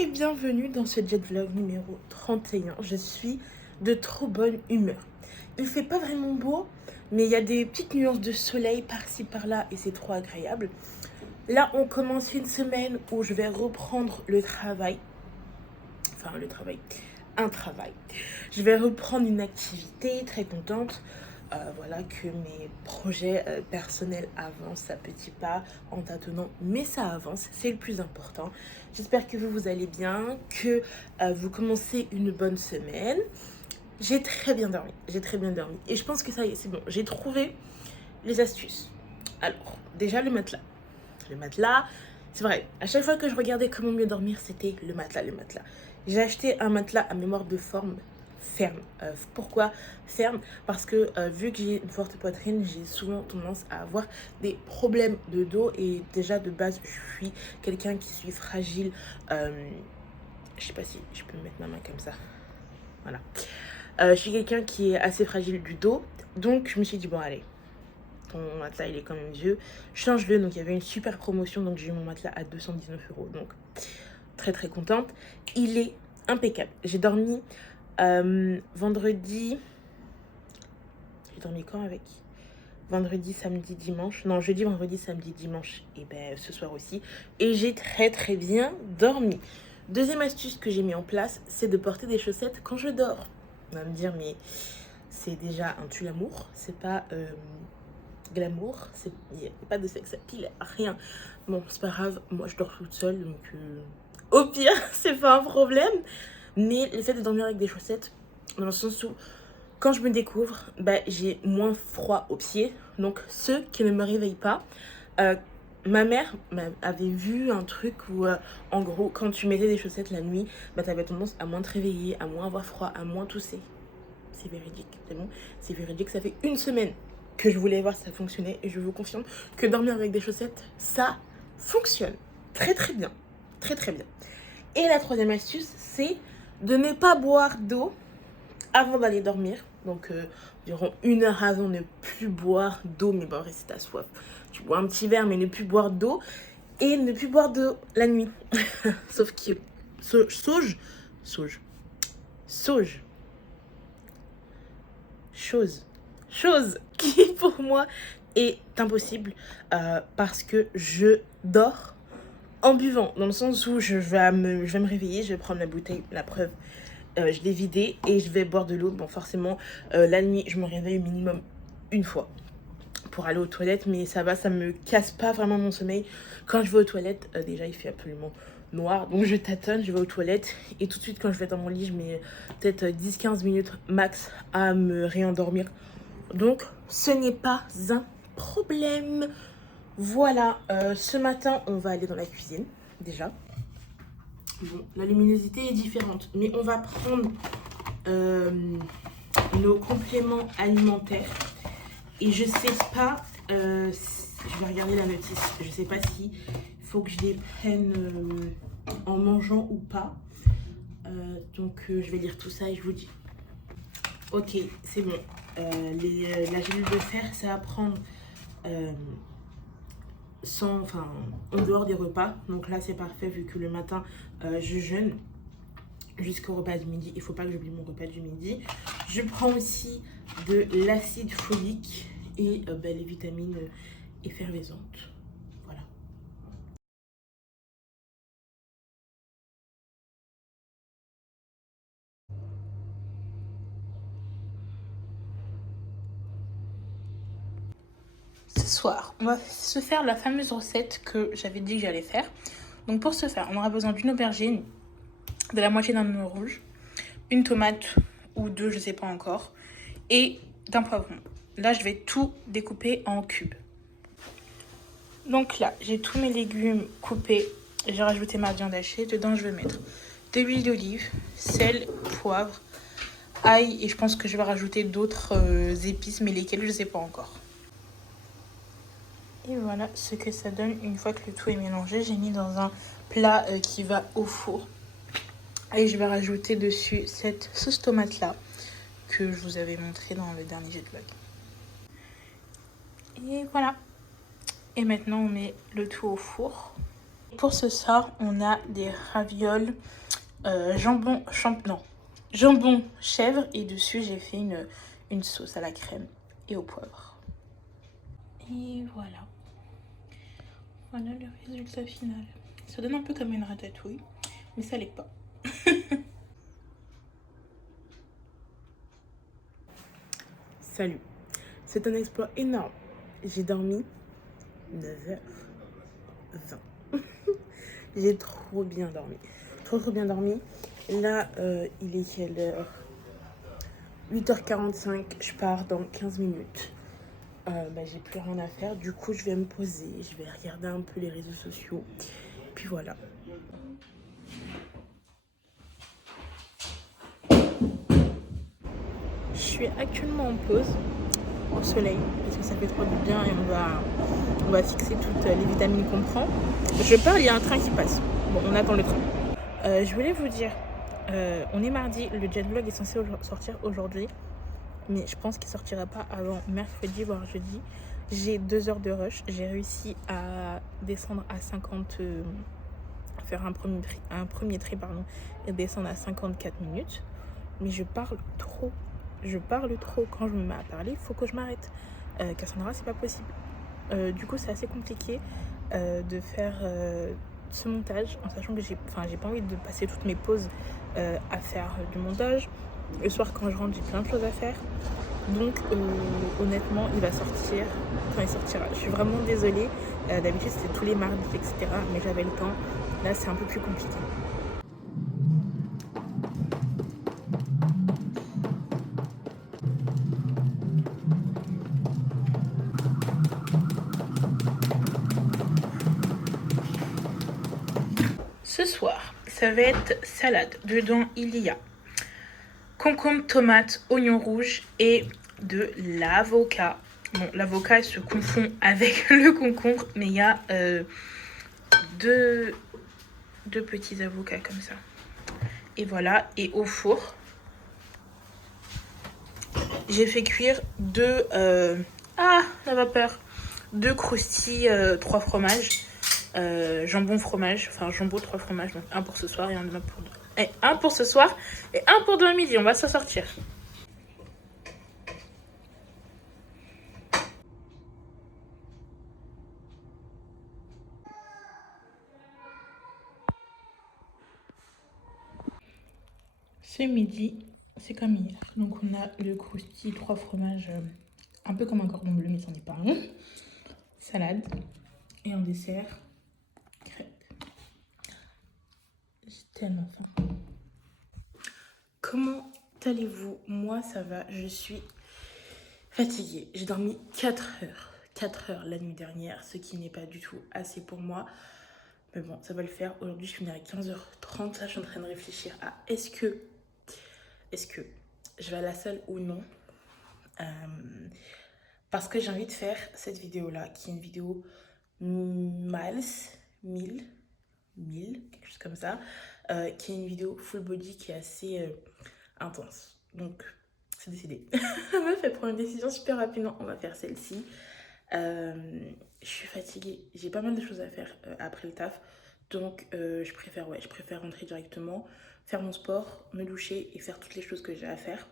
et bienvenue dans ce jet vlog numéro 31. Je suis de trop bonne humeur. Il fait pas vraiment beau, mais il y a des petites nuances de soleil par-ci par-là et c'est trop agréable. Là, on commence une semaine où je vais reprendre le travail. Enfin, un travail. Je vais reprendre une activité, très contente. Voilà, que mes projets personnels avancent à petits pas, en tâtonnant, mais ça avance, c'est le plus important. J'espère que vous allez bien, que vous commencez une bonne semaine. J'ai très bien dormi, et je pense que ça y est, c'est bon, j'ai trouvé les astuces. Alors, déjà le matelas. Le matelas, c'est vrai, à chaque fois que je regardais comment mieux dormir, c'était le matelas, le matelas. J'ai acheté un matelas à mémoire de forme ferme. Pourquoi ferme? Parce que vu que j'ai une forte poitrine, j'ai souvent tendance à avoir des problèmes de dos et déjà de base, je suis quelqu'un qui suis fragile. Je sais pas si je peux mettre ma main comme ça. Voilà. Je suis quelqu'un qui est assez fragile du dos, donc je me suis dit bon allez, ton matelas il est quand même vieux, change-le. Donc il y avait une super promotion, donc j'ai eu mon matelas à 219 €, donc très très contente. Il est impeccable. J'ai dormi vendredi. J'ai dormi quand avec? Vendredi, samedi, dimanche. Non, jeudi, vendredi, samedi, dimanche. Et ben ce soir aussi. Et j'ai très très bien dormi. Deuxième astuce que j'ai mis en place, c'est de porter des chaussettes quand je dors. On va me dire, mais c'est déjà un tue-l'amour. C'est pas glamour. Il n'y a pas de sexe appeal, rien. Bon, c'est pas grave. Moi, je dors toute seule. Donc, au pire, c'est pas un problème. Mais le fait de dormir avec des chaussettes, dans le sens où quand je me découvre, bah, j'ai moins froid aux pieds. Donc ceux qui ne me réveillent pas, ma mère avait vu un truc où en gros quand tu mettais des chaussettes la nuit, bah, tu avais tendance à moins te réveiller, à moins avoir froid, à moins tousser. C'est véridique, c'est bon, c'est véridique. Ça fait une semaine que je voulais voir si ça fonctionnait et je vous confirme que dormir avec des chaussettes, ça fonctionne très très bien, très très bien. Et la troisième astuce, c'est de ne pas boire d'eau avant d'aller dormir. Donc, environ 1 heure avant, ne plus boire d'eau. Mais bon, si t'as soif, tu bois un petit verre, mais ne plus boire d'eau. Et ne plus boire d'eau la nuit. Sauf que sauge, chose qui pour moi est impossible parce que je dors en buvant, dans le sens où je vais me réveiller, je vais prendre la bouteille, la preuve, je l'ai vidée et je vais boire de l'eau. Bon, forcément, la nuit, je me réveille au minimum une fois pour aller aux toilettes, mais ça va, ça me casse pas vraiment mon sommeil. Quand je vais aux toilettes, déjà, il fait absolument noir, donc je tâtonne, je vais aux toilettes et tout de suite, quand je vais dans mon lit, je mets peut-être 10-15 minutes max à me réendormir. Donc, ce n'est pas un problème. Voilà, ce matin, on va aller dans la cuisine, déjà. Bon, la luminosité est différente, mais on va prendre nos compléments alimentaires. Et je sais pas, je vais regarder la notice, je sais pas si il faut que je les prenne en mangeant ou pas. Donc je vais lire tout ça et je vous dis. Ok, c'est bon. La gélule de fer, ça va prendre en dehors des repas. Donc là, c'est parfait vu que le matin, je jeûne jusqu'au repas du midi. Il faut pas que j'oublie mon repas du midi. Je prends aussi de l'acide folique et les vitamines effervescentes. Voilà. Ce soir, on va se faire la fameuse recette que j'avais dit que j'allais faire. Donc pour ce faire, on aura besoin d'une aubergine, de la moitié d'un oignon rouge, une tomate ou deux, je sais pas encore, et d'un poivron. Là, je vais tout découper en cubes. Donc là, j'ai tous mes légumes coupés. J'ai rajouté ma viande hachée. Dedans, je vais mettre de l'huile d'olive, sel, poivre, ail. Et je pense que je vais rajouter d'autres épices, mais lesquelles, je ne sais pas encore. Et voilà ce que ça donne une fois que le tout est mélangé. J'ai mis dans un plat qui va au four. Et je vais rajouter dessus cette sauce tomate là que je vous avais montré dans le dernier jet vlog. Et voilà. Et maintenant on met le tout au four. pour ce soir, on a des ravioles jambon chèvre et dessus j'ai fait une sauce à la crème et au poivre. Et voilà. Voilà le résultat final. Ça donne un peu comme une ratatouille, mais ça l'est pas. Salut. C'est un exploit énorme. J'ai dormi 9h20. J'ai trop bien dormi. Trop bien dormi. Là, il est quelle heure? 8h45. Je pars dans 15 minutes. J'ai plus rien à faire. Du coup, je vais me poser. Je vais regarder un peu les réseaux sociaux. Puis voilà. Je suis actuellement en pause au soleil parce que ça fait trop du bien et on va fixer toutes les vitamines qu'on prend. Je parle, il y a un train qui passe. Bon, on attend le train. Je voulais vous dire, on est mardi, le jet vlog est censé sortir aujourd'hui, mais je pense qu'il sortira pas avant mercredi voire jeudi. J'ai 2 heures de rush, j'ai réussi à descendre à 50, faire un premier tri pardon, et descendre à 54 minutes, mais je parle trop quand je me mets à parler, il faut que je m'arrête. Cassandra, c'est pas possible. Du coup, c'est assez compliqué de faire ce montage en sachant que j'ai pas envie de passer toutes mes pauses à faire du montage. Le soir, quand je rentre, j'ai plein de choses à faire. Donc, honnêtement, il va sortir quand il sortira. Je suis vraiment désolée. D'habitude, c'était tous les mardis, etc. Mais j'avais le temps. Là, c'est un peu plus compliqué. Ce soir, ça va être salade. Dedans, il y a concombre, tomate, oignon rouge et de l'avocat. Bon, l'avocat, il se confond avec le concombre, mais il y a deux petits avocats comme ça. Et voilà, et au four, j'ai fait cuire la vapeur, 2 croustilles, 3 fromages. Jambon 3 fromages, donc un pour ce soir et un pour ce soir et un pour demain midi, on va s'en sortir. Ce midi, c'est comme hier. Donc on a le croustille 3 fromages, un peu comme un cordon bleu, mais c'en est pas un. Salade. Et en dessert, crêpes. J'ai tellement faim. Comment allez-vous? Moi, ça va. Je suis fatiguée. J'ai dormi 4 heures. 4 heures la nuit dernière, ce qui n'est pas du tout assez pour moi. Mais bon, ça va le faire. Aujourd'hui, je finirai à 15h30. Là, je suis en train de réfléchir à est-ce que je vais à la salle ou non. Parce que j'ai envie de faire cette vidéo-là, qui est une vidéo 1000, quelque chose comme ça, qui est une vidéo full body qui est assez intense. Donc, c'est décidé. Elle m'a fait prendre une décision super rapidement. On va faire celle-ci. Je suis fatiguée. J'ai pas mal de choses à faire après le taf. Donc, je préfère rentrer directement, faire mon sport, me doucher et faire toutes les choses que j'ai à faire.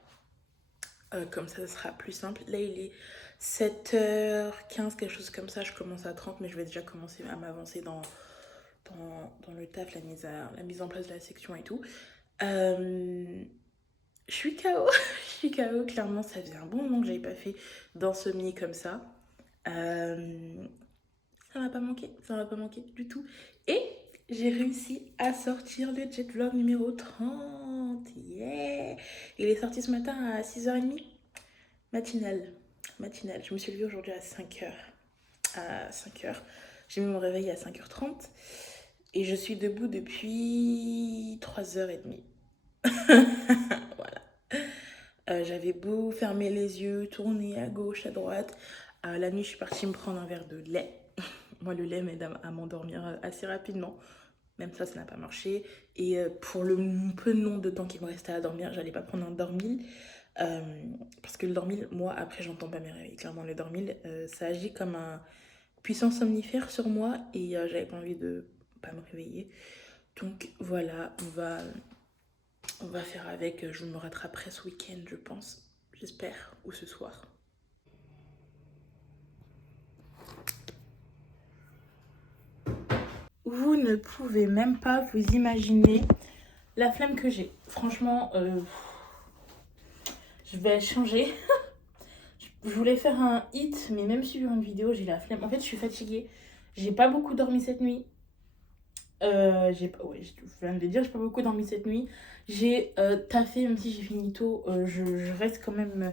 Comme ça sera plus simple. Là, il est 7h15, quelque chose comme ça. Je commence à 30, mais je vais déjà commencer à m'avancer dans le taf, la mise en place de la section et tout. Je suis KO. Je suis KO, clairement. Ça faisait un bon moment que j'avais pas fait d'insomnie comme ça. Ça m'a pas manqué du tout. Et j'ai réussi à sortir le jet vlog numéro 30. Yeah! Il est sorti ce matin à 6h30. Matinale. Je me suis levée aujourd'hui à 5h. À 5h. J'ai mis mon réveil à 5h30. Et je suis debout depuis 3h30. Voilà. J'avais beau fermer les yeux, tourner à gauche, à droite. La nuit, je suis partie me prendre un verre de lait. Moi, le lait m'aide à m'endormir assez rapidement. Même ça n'a pas marché. Et pour le peu de nombre de temps qu'il me restait à dormir, j'allais pas prendre un Dormil. Parce que le Dormil, moi, après, j'entends pas mes réveils. Clairement, le Dormil, ça agit comme un puissant somnifère sur moi. Et j'avais pas envie de pas me réveiller. Donc voilà, on va faire avec. Je me rattraperai ce week-end, je pense. J'espère, ou ce soir. Vous ne pouvez même pas vous imaginer la flemme que j'ai. Franchement, je vais changer. Je voulais faire un hit, mais même sur une vidéo, j'ai la flemme. En fait, je suis fatiguée. J'ai pas beaucoup dormi cette nuit. Ouais, je viens de le dire, j'ai pas beaucoup dormi cette nuit. J'ai taffé, même si j'ai fini tôt, je reste quand même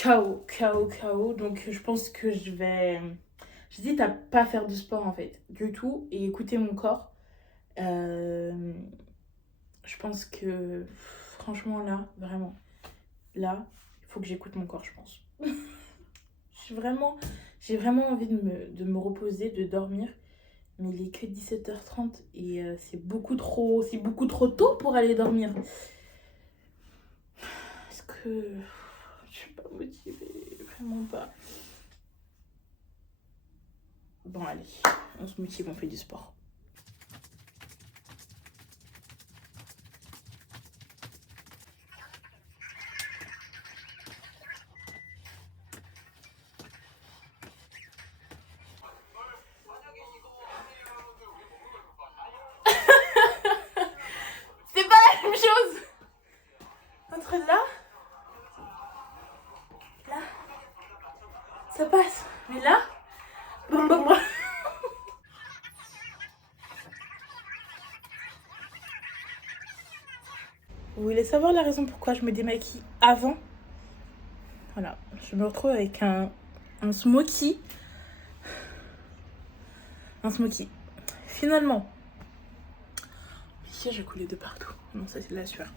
KO. Donc je pense que je vais. J'hésite à pas faire de sport en fait, du tout, et écouter mon corps. Je pense que franchement là, vraiment, là, il faut que j'écoute mon corps, je pense. J'ai vraiment envie de me reposer, de dormir. Mais il est que 17h30 et c'est beaucoup trop tôt pour aller dormir. Est-ce que je suis pas motivée? Vraiment pas. Bon, allez, on se motive, on fait du sport. C'est pas la même chose. Entre là, ça passe. Mais là, vous voulez savoir la raison pourquoi je me démaquille avant? Voilà, je me retrouve avec un smoky. Un smoky. Finalement, ici j'ai coulé de partout. Non, ça c'est de la sueur.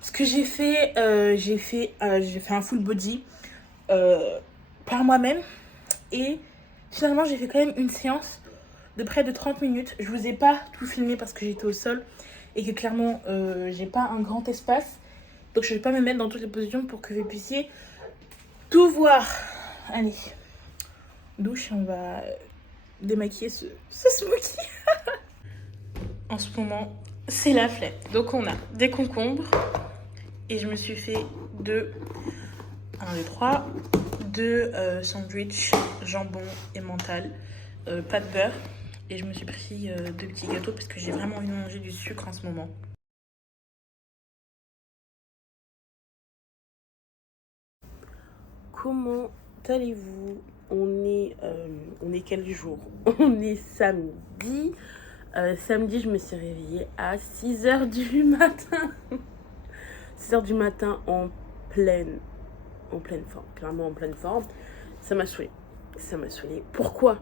Ce que j'ai fait, j'ai fait un full body par moi-même. Et finalement, j'ai fait quand même une séance de près de 30 minutes. Je vous ai pas tout filmé parce que j'étais au sol et que clairement, j'ai pas un grand espace. Donc, je vais pas me mettre dans toutes les positions pour que vous puissiez tout voir. Allez, douche, on va démaquiller ce smoothie. En ce moment, c'est la flemme. Donc, on a des concombres et je me suis fait 2, 3 sandwich, jambon et mental, pas de beurre. Et je me suis pris 2 petits gâteaux parce que j'ai vraiment envie de manger du sucre en ce moment. Comment allez-vous? On est quel jour? On est samedi. Samedi, je me suis réveillée à 6h du matin. 6h du matin en pleine forme. Clairement en pleine forme. Ça m'a saoulée. Pourquoi?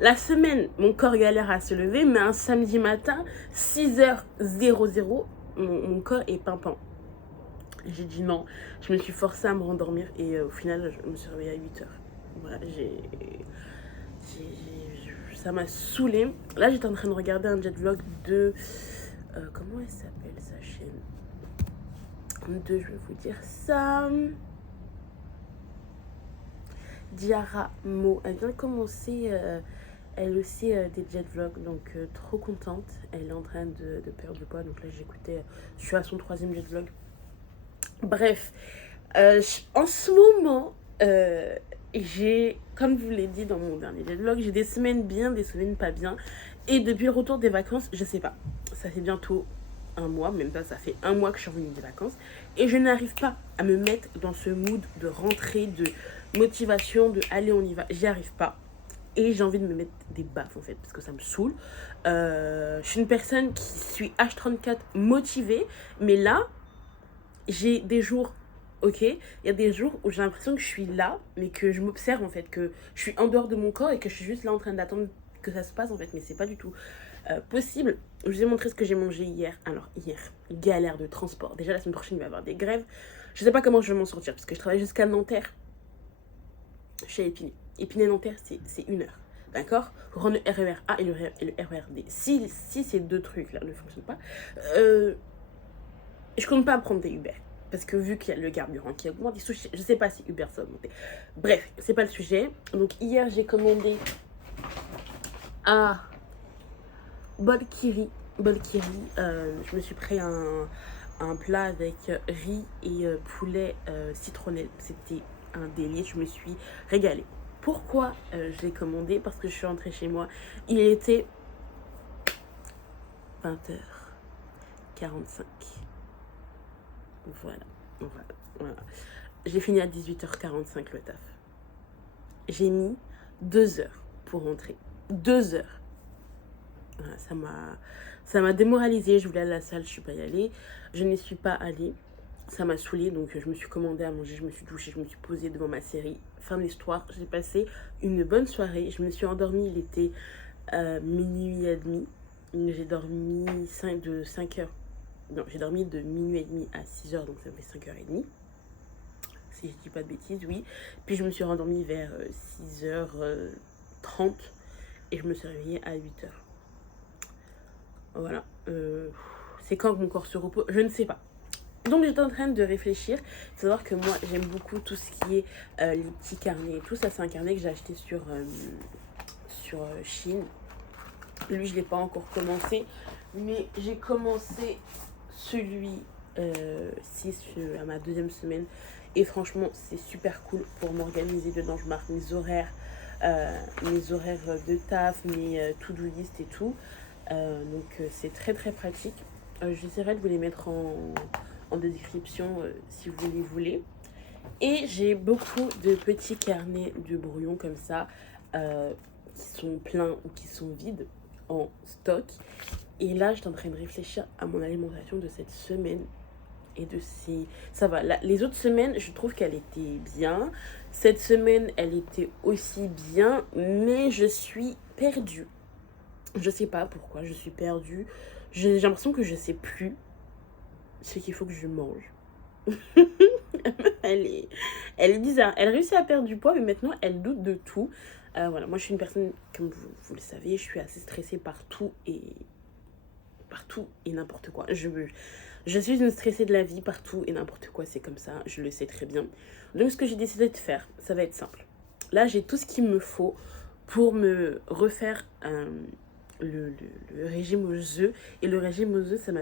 La semaine, mon corps galère à se lever, mais un samedi matin, 6h00, mon corps est pimpant. J'ai dit non, je me suis forcée à me rendormir et au final, je me suis réveillée à 8h. Voilà, ça m'a saoulée. Là, j'étais en train de regarder un jet vlog de... comment elle s'appelle sa chaîne? Je vais vous dire ça... Diara Mo, elle vient de commencer elle aussi des jet vlogs, donc trop contente. Elle est en train de perdre du poids, donc là j'écoutais, je suis à son 3e jet vlog. Bref, en ce moment, j'ai, comme je vous l'ai dit dans mon dernier jet vlog, j'ai des semaines bien, des semaines pas bien. Et depuis le retour des vacances, je sais pas, ça fait bientôt un mois, même pas, ça fait un mois que je suis revenue des vacances. Et je n'arrive pas à me mettre dans ce mood de rentrée, de motivation, de allez on y va. J'y arrive pas. Et j'ai envie de me mettre des baffes en fait, parce que ça me saoule. Je suis une personne qui suis H34 motivée, mais là, j'ai des jours, ok, il y a des jours où j'ai l'impression que je suis là, mais que je m'observe en fait, que je suis en dehors de mon corps et que je suis juste là en train d'attendre que ça se passe en fait, mais c'est pas du tout possible. Je vous ai montré ce que j'ai mangé hier. Alors hier, galère de transport. Déjà la semaine prochaine il va y avoir des grèves. Je sais pas comment je vais m'en sortir parce que je travaille jusqu'à Nanterre chez Épinay. Épinay-Nanterre c'est 1 heure. D'accord? Pour prendre le RER A et le RER D. Si ces deux trucs là ne fonctionnent pas, je compte pas prendre des Uber. Parce que vu qu'il y a le carburant qui augmente, je sais pas si Uber ça va augmenter. Bref, c'est pas le sujet. Donc hier j'ai commandé Ah, Bolkiri. Bolkiri. Je me suis pris un plat avec riz et poulet citronnelle. C'était un délice, je me suis régalée. Pourquoi je l'ai commandé? Parce que je suis rentrée chez moi. Il était 20h45. Voilà, voilà. J'ai fini à 18h45 le taf. J'ai mis 2 heures pour rentrer. 2 heures. Voilà, ça m'a démoralisée. Je voulais aller à la salle, je suis pas y allée. Je n'y suis pas allée. Ça m'a saoulée, donc je me suis commandé à manger, je me suis douchée, je me suis posée devant ma série. Fin de l'histoire, j'ai passé une bonne soirée. Je me suis endormie, il était minuit et demi. J'ai dormi de 5 heures. Non, j'ai dormi de minuit et demi à 6 heures, donc ça fait 5h30. Si je dis pas de bêtises, oui. Puis je me suis rendormie vers 6h30 et je me suis réveillée à 8 heures. Voilà. C'est quand mon corps se repose? Je ne sais pas. Donc j'étais en train de réfléchir. Il faut savoir que moi j'aime beaucoup tout ce qui est les petits carnets et tout. Ça c'est un carnet que j'ai acheté sur Chine. Lui je ne l'ai pas encore commencé. Mais j'ai commencé celui-ci à ma 2e semaine. Et franchement c'est super cool pour m'organiser dedans. Je marque mes horaires de taf, mes to-do list et tout. Donc c'est très très pratique. J'essaierai de vous les mettre en description si vous les voulez. Et j'ai beaucoup de petits carnets de brouillon comme ça qui sont pleins ou qui sont vides en stock. Et là, je suis en train de réfléchir à mon alimentation de cette semaine. Et de ces... Ça va. Les autres semaines, je trouve qu'elle était bien. Cette semaine, elle était aussi bien. Mais je suis perdue. Je sais pas pourquoi, je suis perdue. J'ai l'impression que je sais plus ce qu'il faut que je mange. elle est bizarre. Elle réussit à perdre du poids, mais maintenant, elle doute de tout. Voilà, moi, je suis une personne, comme vous le savez, je suis assez stressée par tout et n'importe quoi. Je suis une stressée de la vie, partout et n'importe quoi, c'est comme ça, je le sais très bien. Donc, ce que j'ai décidé de faire, ça va être simple. Là, j'ai tout ce qu'il me faut pour me refaire le régime aux œufs. Et le régime aux œufs, ça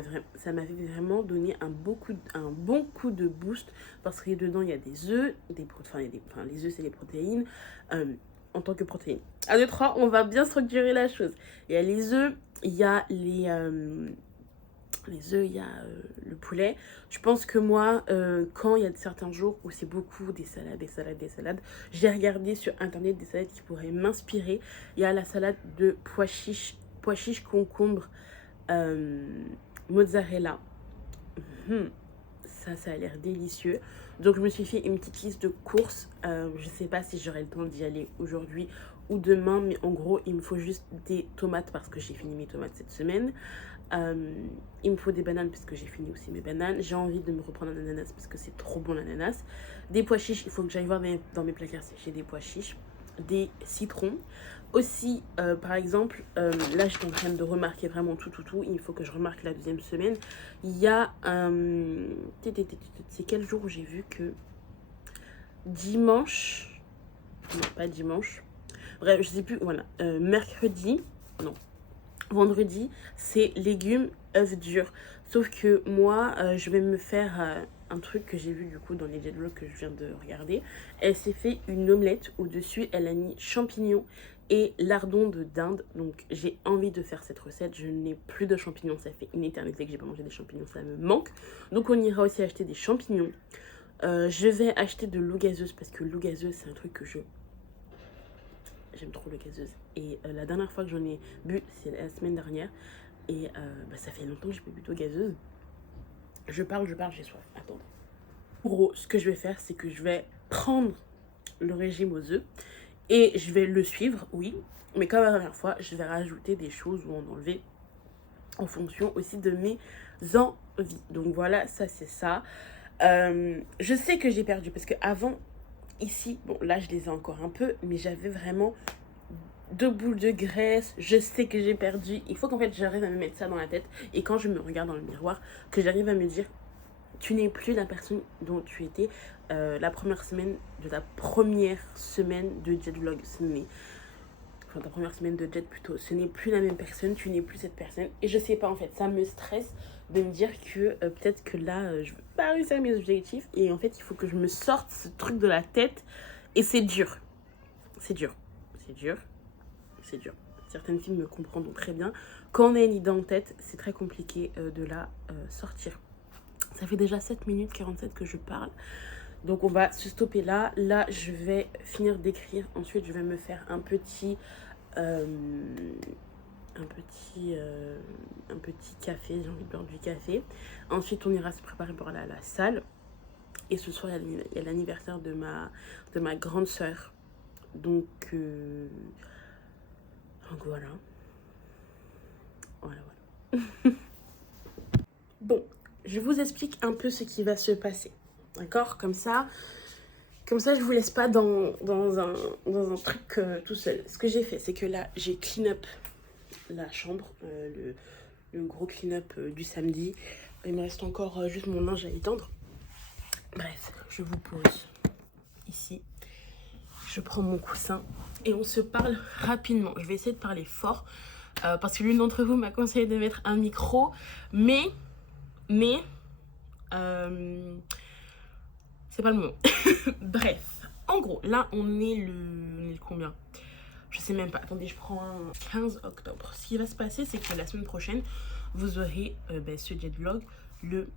m'avait vraiment donné un bon coup de boost, parce que dedans il y a des œufs, les œufs c'est les protéines, en tant que protéines. 1, 2, 3, on va bien structurer la chose. Il y a les œufs, il y a les œufs, il y a le poulet. Je pense que moi, quand il y a certains jours où c'est beaucoup des salades, j'ai regardé sur internet des salades qui pourraient m'inspirer. Il y a la salade de pois chiches, concombre, mozzarella. Ça a l'air délicieux. Donc je me suis fait une petite liste de courses. Je sais pas si j'aurai le temps d'y aller aujourd'hui ou demain, mais en gros il me faut juste des tomates parce que j'ai fini mes tomates cette semaine. Il me faut des bananes parce que j'ai fini aussi mes bananes. J'ai envie de me reprendre un ananas parce que c'est trop bon l'ananas. Des pois chiches, il faut que j'aille voir dans mes placards si j'ai des pois chiches. Des citrons. Aussi, par exemple, là j'étais en train de remarquer vraiment tout. Il faut que je remarque la 2e semaine. Il y a c'est quel jour où j'ai vu que dimanche, non pas dimanche, bref je sais plus, voilà, mercredi, non, vendredi, c'est légumes, œufs durs. Sauf que moi, je vais me faire un truc que j'ai vu du coup dans les jet vlogs que je viens de regarder. Elle s'est fait une omelette. Au-dessus, elle a mis champignons et lardons de dinde. Donc j'ai envie de faire cette recette. Je n'ai plus de champignons. Ça fait une éternité que j'ai pas mangé des champignons. Ça me manque. Donc on ira aussi acheter des champignons. Je vais acheter de l'eau gazeuse parce que l'eau gazeuse, c'est un truc que j'aime trop l'eau gazeuse. Et la dernière fois que j'en ai bu, c'est la semaine dernière. Et ça fait longtemps que j'ai pas bu d'eau gazeuse. Je parle, j'ai soif. Attendez. En gros, ce que je vais faire, c'est que je vais prendre le régime aux œufs et je vais le suivre, oui. Mais comme la dernière fois, je vais rajouter des choses ou en enlever en fonction aussi de mes envies. Donc voilà, ça c'est ça. Je sais que j'ai perdu parce que avant, ici, bon là je les ai encore un peu, mais j'avais vraiment 2 boules de graisse. Je sais que j'ai perdu. Il faut qu'en fait j'arrive à me mettre ça dans la tête. Et quand je me regarde dans le miroir, que j'arrive à me dire, tu n'es plus la personne dont tu étais la première semaine de ta première semaine de jet vlog. Mais enfin ta première semaine de jet plutôt, ce n'est plus la même personne, tu n'es plus cette personne. Et je sais pas en fait, ça me stresse de me dire que peut-être que là, je ne vais pas réussir mes objectifs. Et en fait, il faut que je me sorte ce truc de la tête. Et c'est dur. C'est dur. C'est dur. C'est dur. Certaines filles me comprendront très bien. Quand on a une idée en tête, c'est très compliqué de la sortir. Ça fait déjà 7 minutes 47 que je parle. Donc on va se stopper là. Là, je vais finir d'écrire. Ensuite, je vais me faire un petit café. J'ai envie de boire du café. Ensuite, on ira se préparer pour aller à la salle. Et ce soir, il y a l'anniversaire de ma grande sœur. Donc voilà. Voilà. Bon, je vous explique un peu ce qui va se passer. D'accord? Comme ça, je vous laisse pas dans un truc tout seul. Ce que j'ai fait, c'est que là, j'ai clean up la chambre, le gros clean up du samedi. Il me reste encore juste mon linge à étendre. Bref, je vous pose ici. Je prends mon coussin et on se parle rapidement. Je vais essayer de parler fort parce que l'une d'entre vous m'a conseillé de mettre un micro, mais c'est pas le moment. Bref, en gros, là on est le combien? Je sais même pas. Attendez, je prends un 15 octobre. Ce qui va se passer, c'est que la semaine prochaine, vous aurez ce jet vlog le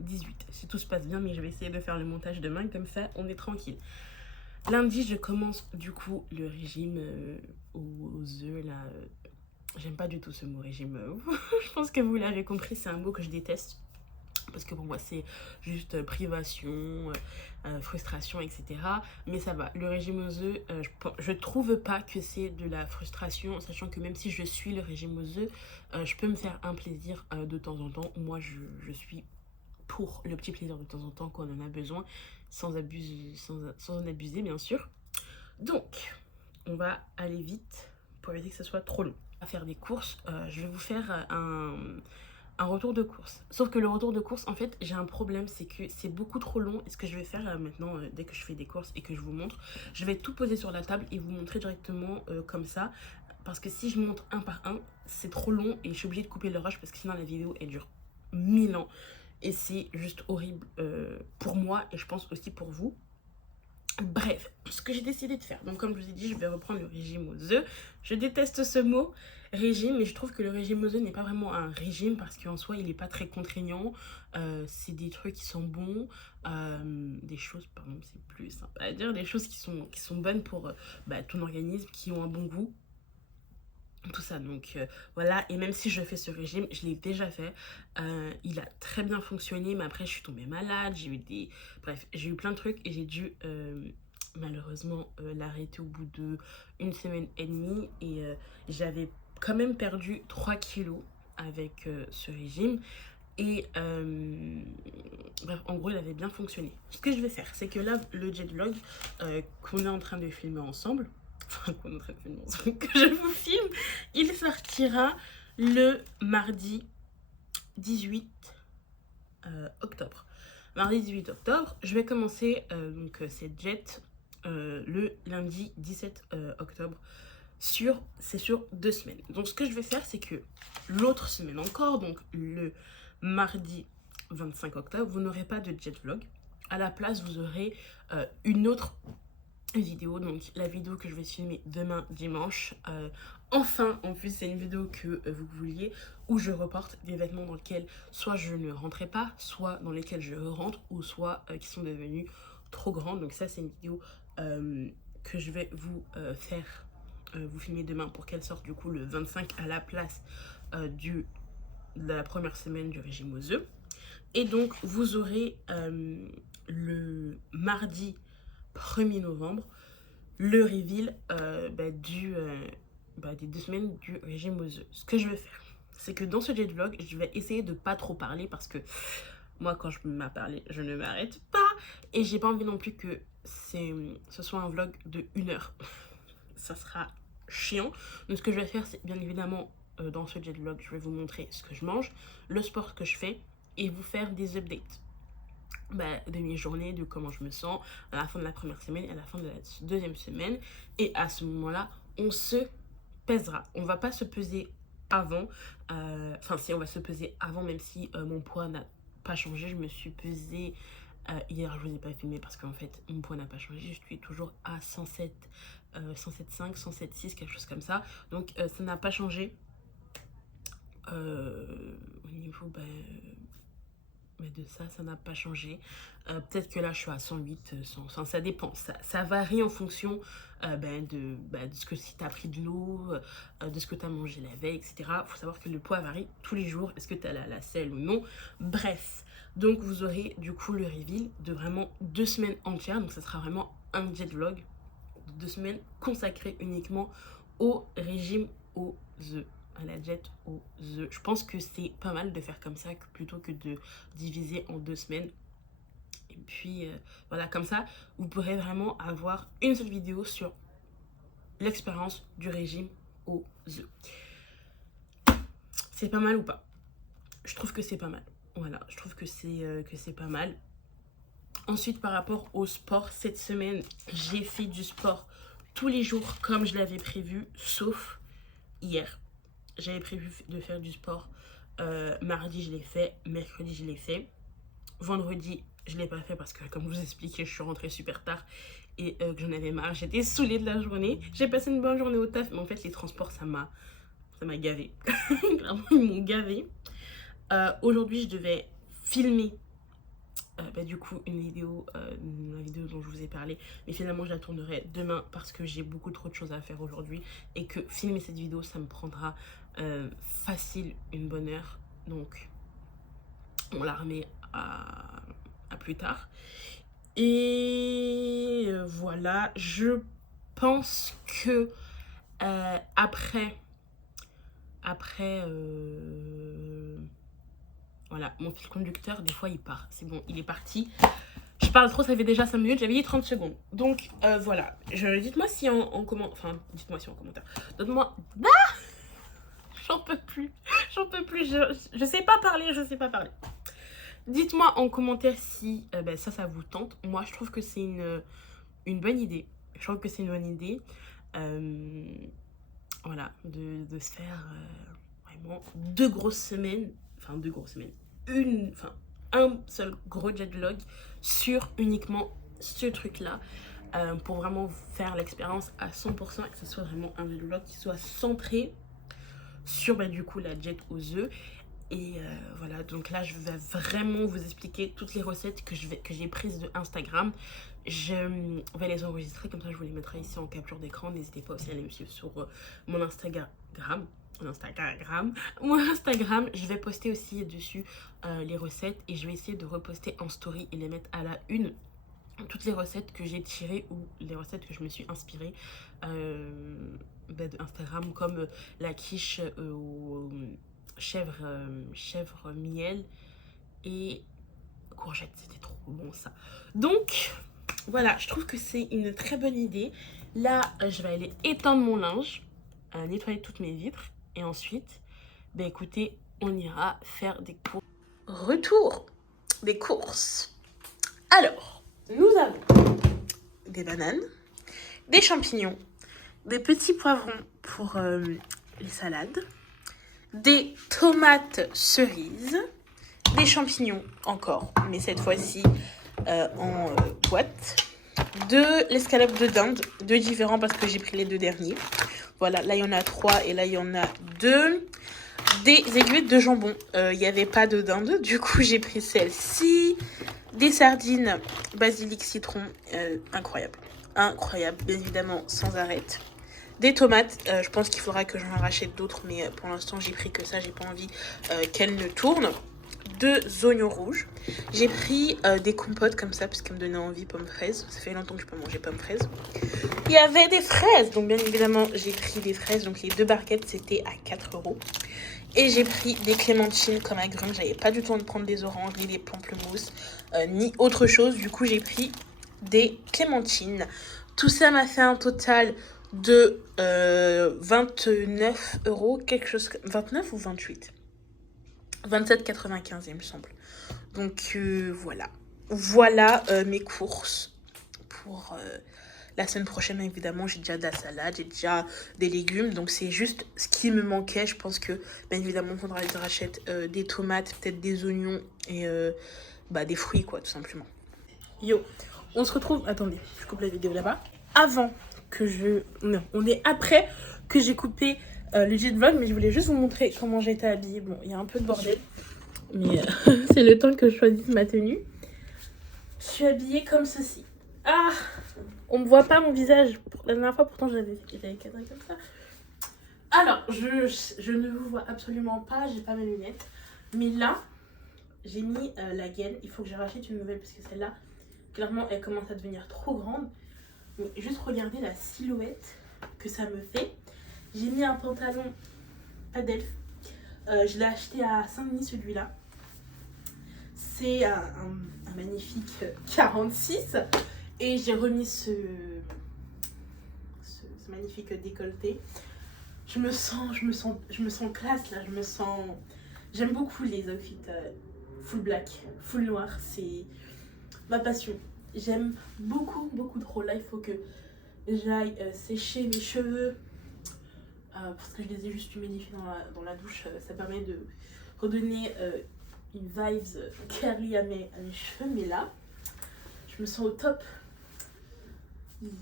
18. Si tout se passe bien, mais je vais essayer de faire le montage demain, comme ça on est tranquille. Lundi, je commence du coup le régime aux œufs là. J'aime pas du tout ce mot régime. Je pense que vous l'avez compris, c'est un mot que je déteste. Parce que pour moi, c'est juste privation, frustration, etc. Mais ça va. Le régime aux œufs, je trouve pas que c'est de la frustration, sachant que même si je suis le régime aux œufs, je peux me faire un plaisir de temps en temps. Moi, je suis pour le petit plaisir de temps en temps quand on en a besoin, sans en abuser, bien sûr. Donc, on va aller vite pour éviter que ce soit trop long. À faire des courses, je vais vous faire un retour de course. Sauf que le retour de course, en fait, j'ai un problème, c'est que c'est beaucoup trop long. Et ce que je vais faire maintenant, dès que je fais des courses et que je vous montre, je vais tout poser sur la table et vous montrer directement comme ça. Parce que si je montre un par un, c'est trop long et je suis obligée de couper le rush parce que sinon la vidéo, elle dure 1000 ans. Et c'est juste horrible pour moi et je pense aussi pour vous. Bref, ce que j'ai décidé de faire, donc comme je vous ai dit, je vais reprendre le régime aux œufs. Je déteste ce mot régime, mais je trouve que le régime aux œufs n'est pas vraiment un régime parce qu'en soi il n'est pas très contraignant. C'est des trucs qui sont bons, des choses, pardon, c'est plus sympa à dire, des choses qui sont bonnes pour ton organisme, qui ont un bon goût. Tout ça, donc voilà. Et même si je fais ce régime, je l'ai déjà fait, il a très bien fonctionné, mais après je suis tombée malade, j'ai eu bref, j'ai eu plein de trucs et j'ai dû malheureusement l'arrêter au bout de 1 semaine et demie. Et j'avais quand même perdu 3 kilos avec ce régime. Et bref, en gros il avait bien fonctionné. Ce que je vais faire, c'est que là le jet vlog qu'on est en train de filmer ensemble, que je vous filme, il sortira le mardi 18 octobre. Mardi 18 octobre, je vais commencer donc cette jet le lundi 17 octobre. C'est sur 2 semaines. Donc ce que je vais faire, c'est que l'autre semaine encore, donc le mardi 25 octobre, vous n'aurez pas de jet vlog. À la place, vous aurez une autre vidéo, donc la vidéo que je vais filmer demain dimanche. Enfin, en plus c'est une vidéo que vous vouliez, où je reporte des vêtements dans lesquels soit je ne rentrais pas, soit dans lesquels je rentre, ou soit qui sont devenus trop grands. Donc ça c'est une vidéo que je vais vous faire vous filmer demain pour qu'elle sorte du coup le 25 à la place de la première semaine du régime aux œufs. Et donc vous aurez le mardi 1er novembre le reveal des 2 semaines du régime aux œufs. Ce que je vais faire, c'est que dans ce jet vlog, je vais essayer de pas trop parler parce que moi quand je me mets à parler, je ne m'arrête pas et j'ai pas envie non plus que ce soit un vlog de 1 heure. Ça sera chiant. Donc ce que je vais faire, c'est bien évidemment dans ce jet vlog, je vais vous montrer ce que je mange, le sport que je fais et vous faire des updates. demi-journée de comment je me sens à la fin de la première semaine et à la fin de la deuxième semaine. Et à ce moment-là, on se pèsera. On va pas se peser avant. Enfin, si on va se peser avant, même si mon poids n'a pas changé. Je me suis pesée hier, je vous ai pas filmé parce qu'en fait, mon poids n'a pas changé. Je suis toujours à 107, 107,5, 107,6, quelque chose comme ça. Donc, ça n'a pas changé. Au niveau de ça n'a pas changé. Peut-être que là, je suis à 108, 100, ça dépend. Ça varie en fonction de ce que si tu as pris de l'eau, de ce que tu as mangé la veille, etc. Il faut savoir que le poids varie tous les jours. Est-ce que tu as la selle ou non? Bref. Donc, vous aurez du coup le reveal de vraiment 2 semaines entières. Donc, ça sera vraiment un jet vlog de 2 semaines consacré uniquement au régime aux œufs. À la jet aux œufs. Je pense que c'est pas mal de faire comme ça plutôt que de diviser en 2 semaines. Et puis voilà, comme ça, vous pourrez vraiment avoir une seule vidéo sur l'expérience du régime aux œufs. C'est pas mal ou pas? Je trouve que c'est pas mal. Voilà, je trouve que c'est pas mal. Ensuite, par rapport au sport, cette semaine, j'ai fait du sport tous les jours comme je l'avais prévu, sauf hier. J'avais prévu de faire du sport. Mardi, je l'ai fait. Mercredi, je l'ai fait. Vendredi, je ne l'ai pas fait parce que, comme je vous expliquais, je suis rentrée super tard et que j'en avais marre. J'étais saoulée de la journée. J'ai passé une bonne journée au taf, mais en fait, les transports, ça m'a gavé. Clairement, ils m'ont gavé. Aujourd'hui, je devais filmer du coup une vidéo, la vidéo dont je vous ai parlé, mais finalement je la tournerai demain parce que j'ai beaucoup trop de choses à faire aujourd'hui et que filmer cette vidéo ça me prendra facile une bonne heure, donc on la remet à plus tard. Et voilà, je pense que après voilà, mon fil conducteur, des fois, il part. C'est bon, il est parti. Je parle trop, ça fait déjà 5 minutes. J'avais dit 30 secondes. Donc, voilà. Dites-moi si en commentaire... Enfin, dites-moi si en commentaire. Donne-moi... Ah, j'en peux plus. J'en peux plus. Je sais pas parler, je sais pas parler. Dites-moi en commentaire si ça vous tente. Moi, je trouve que c'est une bonne idée. Je trouve que c'est une bonne idée. Voilà, de se faire vraiment 2 grosses semaines. Enfin, 2 grosses semaines. Un seul gros jet vlog sur uniquement ce truc-là. Pour vraiment faire l'expérience à 100% et que ce soit vraiment un jet vlog qui soit centré sur du coup la jet aux œufs. Et voilà, donc là je vais vraiment vous expliquer toutes les recettes que j'ai prises de Instagram. Je vais les enregistrer, comme ça je vous les mettrai ici en capture d'écran. N'hésitez pas aussi à aller me suivre sur mon Instagram. Mon Instagram, je vais poster aussi dessus les recettes et je vais essayer de reposter en story et les mettre à la une. Toutes les recettes que j'ai tirées ou les recettes que je me suis inspirée de Instagram, comme la quiche au chèvre miel et courgette, c'était trop bon ça. Donc voilà, je trouve que c'est une très bonne idée. Là, je vais aller étendre mon linge, nettoyer toutes mes vitres et ensuite, écoutez, on ira faire des courses. Retour des courses. Alors, nous avons des bananes, des champignons, des petits poivrons pour les salades, des tomates cerises, des champignons encore, mais cette fois-ci en boîte, de l'escalope de dinde, 2 différents parce que j'ai pris les 2 derniers. Voilà, là il y en a 3 et là il y en a 2. Des aiguilles de jambon, il n'y avait pas de dinde, du coup j'ai pris celle-ci. Des sardines, basilic, citron, incroyable. Incroyable, bien évidemment, sans arrêt. Des tomates, je pense qu'il faudra que j'en rachète d'autres, mais pour l'instant j'ai pris que ça, j'ai pas envie qu'elles ne tournent. 2 oignons rouges. J'ai pris des compotes comme ça, parce qu'elles me donnaient envie, pommes fraises. Ça fait longtemps que je peux manger pommes fraises. Il y avait des fraises, donc bien évidemment j'ai pris des fraises, donc les 2 barquettes c'était à 4 €. Et j'ai pris des clémentines comme agrumes. J'avais pas du tout envie de prendre des oranges, ni des pamplemousses, ni autre chose. Du coup, j'ai pris des clémentines. Tout ça m'a fait un total de 29 €, quelque chose... 29 ou 28 ? 27,95 il me semble. Donc voilà. voilà mes courses pour la semaine prochaine. Évidemment, j'ai déjà de la salade, j'ai déjà des légumes, donc c'est juste ce qui me manquait. Je pense que, bien évidemment, il faudra que je rachète des tomates, peut-être des oignons et des fruits, quoi, tout simplement. Yo, on se retrouve, attendez, je coupe la vidéo là-bas. Avant que je... Non, on est après que j'ai coupé le jet vlog, mais je voulais juste vous montrer comment j'étais habillée. Bon, il y a un peu de bordel, mais c'est le temps que je choisisse ma tenue. Je suis habillée comme ceci. Ah, on ne voit pas mon visage. La dernière fois, pourtant, j'avais cadré comme ça. Alors, je ne vous vois absolument pas. J'ai pas mes lunettes. Mais là, j'ai mis la gaine. Il faut que je rachète une nouvelle parce que celle-là, clairement, elle commence à devenir trop grande. Mais juste regardez la silhouette que ça me fait. J'ai mis un pantalon, pas d'elfe. Je l'ai acheté à Saint-Denis, celui-là. C'est un magnifique 46. Et j'ai remis ce magnifique décolleté. Je me sens classe là. J'aime beaucoup les outfits full black, full noir. C'est ma passion. J'aime beaucoup trop. Là, il faut que j'aille sécher mes cheveux parce que je les ai juste humidifiés dans la douche. Ça permet de redonner une vibes curly à mes cheveux. Mais là, je me sens au top.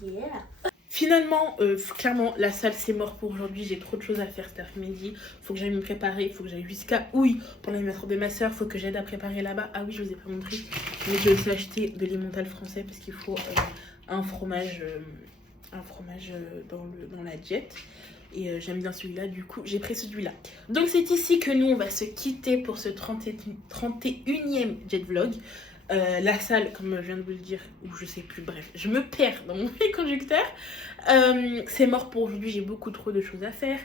Yeah. Finalement, clairement, la salle c'est mort pour aujourd'hui. J'ai trop de choses à faire cet après-midi. Faut que j'aille me préparer. Faut que j'aille jusqu'à Houille pour l'anniversaire de ma soeur. Faut que j'aide à préparer là-bas. Ah oui, je vous ai pas montré. Mais je vais aussi acheter de l'emmental français parce qu'il faut un fromage, dans la jet. Et j'aime bien celui-là. Du coup, j'ai pris celui-là. Donc, c'est ici que nous, on va se quitter pour ce 31e jet vlog. La salle, comme je viens de vous le dire, ou je sais plus, bref, je me perds dans mon fil conducteur. C'est mort pour aujourd'hui, j'ai beaucoup trop de choses à faire.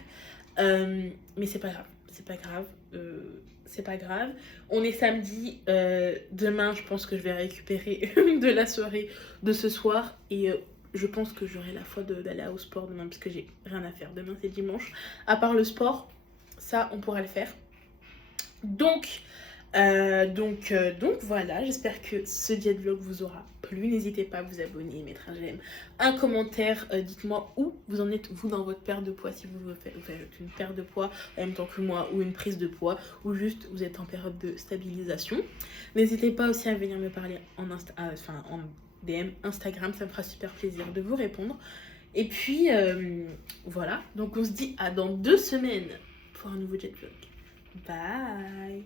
Mais c'est pas grave, c'est pas grave. On est samedi. Demain, je pense que je vais récupérer de la soirée de ce soir. Et je pense que j'aurai la foi d'aller au sport demain, parce que j'ai rien à faire. Demain, c'est dimanche. À part le sport, ça, on pourra le faire. Donc voilà, j'espère que ce jet vlog vous aura plu. N'hésitez pas à vous abonner, mettre un j'aime, un commentaire. Dites-moi où vous en êtes, vous, dans votre perte de poids, si vous faites une perte de poids en même temps que moi, ou une prise de poids, ou juste vous êtes en période de stabilisation. N'hésitez pas aussi à venir me parler en DM Instagram, ça me fera super plaisir de vous répondre. Et puis voilà, donc on se dit à dans 2 semaines pour un nouveau jet vlog. Bye.